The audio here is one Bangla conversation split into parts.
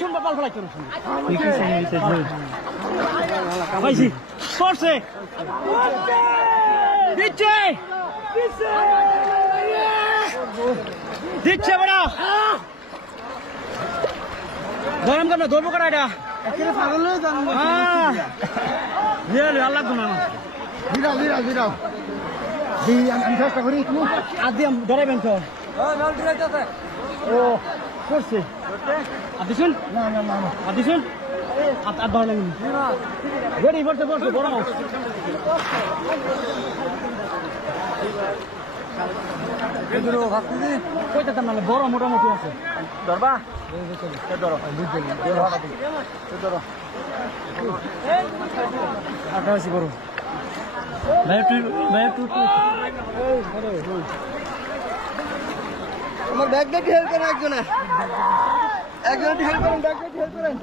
শুনবা পাল ফলাই চলো পাইছি করছে দিচ্ছে দিচ্ছে বড়া গরম কেন ধরবো কেন এটা পাগল হয়ে যান আল্লাহ না বিরাও আমি চেষ্টা করি আদি ধরাইবেন তো ও করছে আদি শুন না আদি শুন আর ধর লাগেনি গড়ি পড়তে বসো বড় মাছ কইতে মানে বড় মোটামুটি আছে ধরবা ধরো ধরো আকাশি বড় আমার ব্যাগটা হেল্প করেন একজনে হেল্প করেন ব্যাগটা হেল্প করেন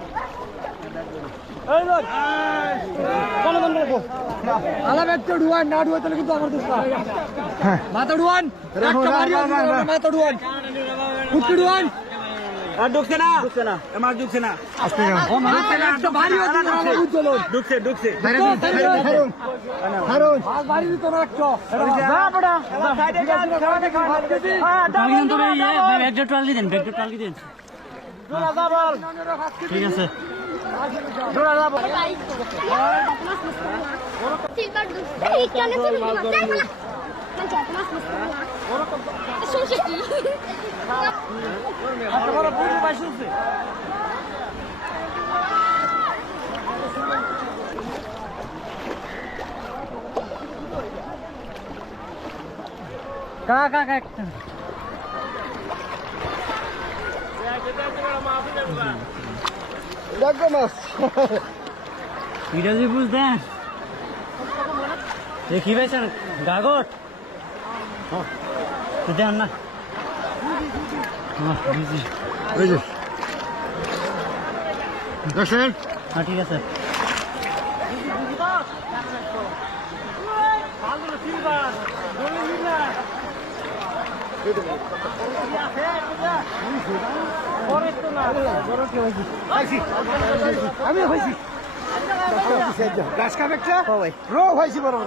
আলা ব্যাগটা ডুয়ান না ডুয়া তাহলে কিন্তু আমার দোষ মাথা ডুয়ান মাথা ডুয়ান উঠে ডুয়ান আর ঢুকছে না আমার ঢুকছে না ও মাথা একটা ভারী হচ্ছে না উজ্জ্বল ঢুকছে হারুন আজ ভারী দিত না একটা যা বড়া সাইডে যা কালকে তো ব্যাগটা টাল দিবেন জোড়া যা বল ঠিক আছে জোড়া যা বল সিলভার দুধ এই কেন চলে না বুঝতেন দেখি পাইছেন গাগট দেন না হ্যাঁ ঠিক আছে আমি হয়েছি গাছ কাপ একটা রো হয়েছি বড়